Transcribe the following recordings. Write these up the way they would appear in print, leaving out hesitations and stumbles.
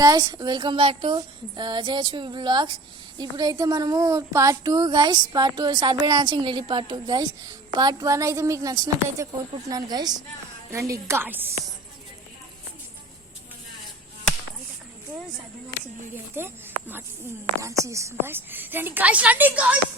Guys welcome back to JHP blogs. ఇప్పుడైతే మనము part 2 guys, part 2 సర్బే dancing lady part 2 guys. Part 1 అయితే మీకు నచ్చినట్లయితే కోరుకుంటున్నాను గైస్. రండి గైస్. సర్బే డాన్సింగ్ లేడీ అయితే డాన్స్ చేస్తుంది గైస్. రండి గైస్, రండి గైస్.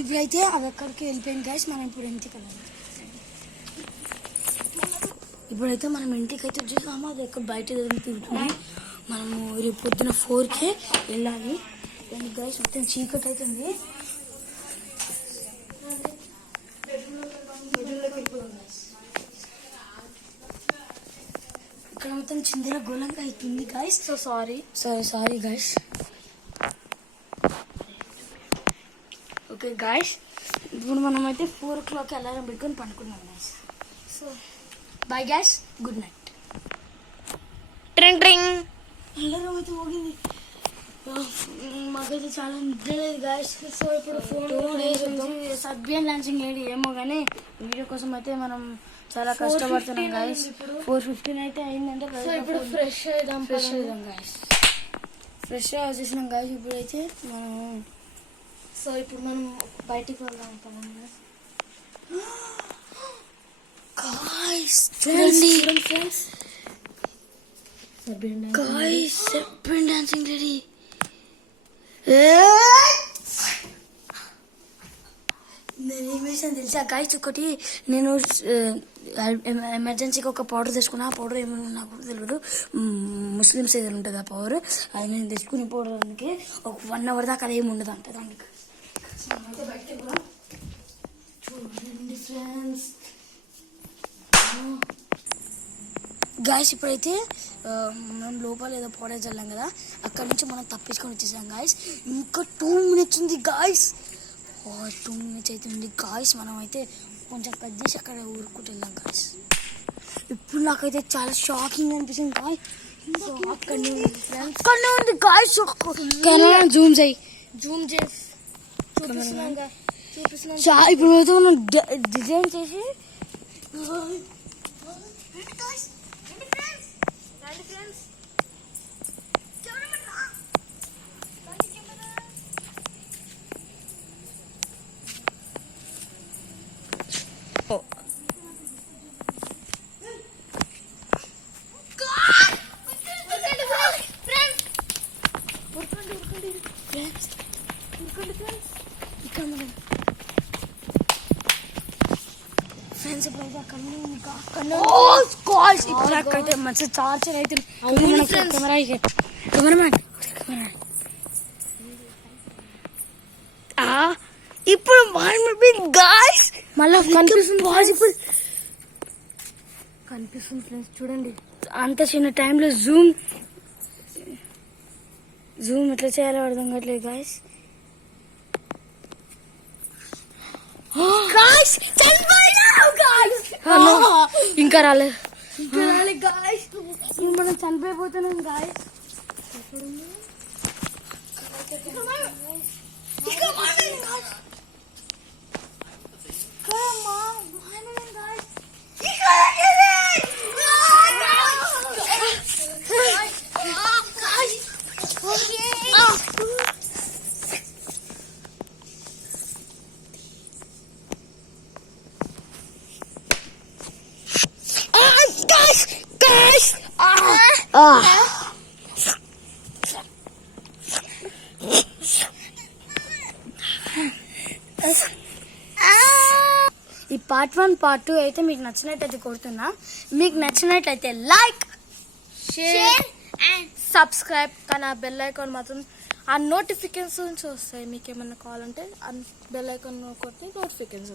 ఇప్పుడైతే అది ఎక్కడికి వెళ్ళిపోయింది గైస్. మనం ఇప్పుడు ఇంటికి వెళ్ళాలి. ఇప్పుడైతే మనం ఇంటికి అయితే చూసాము, అది ఎక్కడ బయట తిరుగుతుంది. మనము రేపు పొద్దున 4కే వెళ్ళాలి. గైస్ మొత్తం చీకటి అవుతుంది. ఇక్కడ మొత్తం చిందర గోళంగా అవుతుంది guys. So sorry guys. Okay guys, ఇప్పుడు మనం అయితే 4 o'clock అలారం పెట్టుకొని పండుకున్నాం guys. So bye guys, good night. ట్రింగ్ ట్రింగ్ అలారం అయితే పోగింది. మాకైతే చాలా నిద్ర లేదు గైస్. సో ఇప్పుడు 2 days నుంచి సర్బియా డాన్సింగ్ లేడీ ఏమో కానీ వీడియో కోసం అయితే మనం చాలా కష్టపడుతున్నాం గైస్. 4:15 అయితే అయిందంటే ఇప్పుడు ఫ్రెష్ అవుదాం గైస్. ఫ్రెష్ వచ్చేసినాం గైస్. ఇప్పుడైతే ఇప్పుడు మనం బయటికి వెళ్దాం గైస్. చూడండి friends, guys Serbia dancing lady. నేను ఏం వేసాను తెలుసా గైస్? ఒకటి నేను ఎమర్జెన్సీకి ఒక పౌడర్ తెచ్చుకున్నా. ఆ పౌడర్ ఏమైనా నాకు కూడా తెలియదు, ముస్లిమ్స్ ఏదైనా ఉంటుంది ఆ పౌడర్. అది నేను తెచ్చుకునే పౌడర్ అందుకే ఒక 1 hour దాకా అది ఏమి ఉండదు అంట దానికి. బయటకి చూడండి ఫ్రెండ్స్ గాయస్. ఇప్పుడైతే మనం లోపల ఏదో పౌడర్ చల్లాం కదా, అక్కడ నుంచి మనం తప్పించుకొని వచ్చేసాం గాయస్. ఇంకా 2 minutes ఉంది గాయస్. 2 minutes అయితే ఉంది గాయస్. మనం అయితే కొంచెం కట్ చేసి అక్కడ ఊరుకుంటున్నాం గాయస్. ఇప్పుడు నాకైతే చాలా షాకింగ్ అనిపిస్తుంది గాయస్. అక్కడనే ఉంది గాయస్. జూమ్ చేసి ఇప్పుడు మనం డిజైన్ చేసి ఫ్రెండ్స్ ఇప్పుడైతే అక్కడైతే మంచి చార్జర్ అయితే కెమెరామ్యాన్ ఇప్పుడు గాయ్స్ మళ్ళీ కనిపిస్తుంది ఫ్రెండ్స్. చూడండి అంత చిన్న టైంలో జూమ్ ఎట్లా చేయాలో అర్థం కావట్లేదు గాయ్స్. ఇంకా రాలేదు గాయ్స్. మనం చనిపోయిపోతున్నాం గాయ్స్. ఈ పార్ట్ 1 పార్ట్ 2 అయితే మీకు నచ్చినట్టయితే కోరుతున్నా. మీకు నచ్చినట్లయితే లైక్, షేర్ అండ్ సబ్స్క్రైబ్. కానీ ఆ బెల్ ఐకాన్ మాత్రం ఆ నోటిఫికేషన్స్ వస్తాయి. మీకు ఏమన్నా కావాలంటే ఆ బెల్ ఐకాన్ కొట్టి నోటిఫికేషన్స్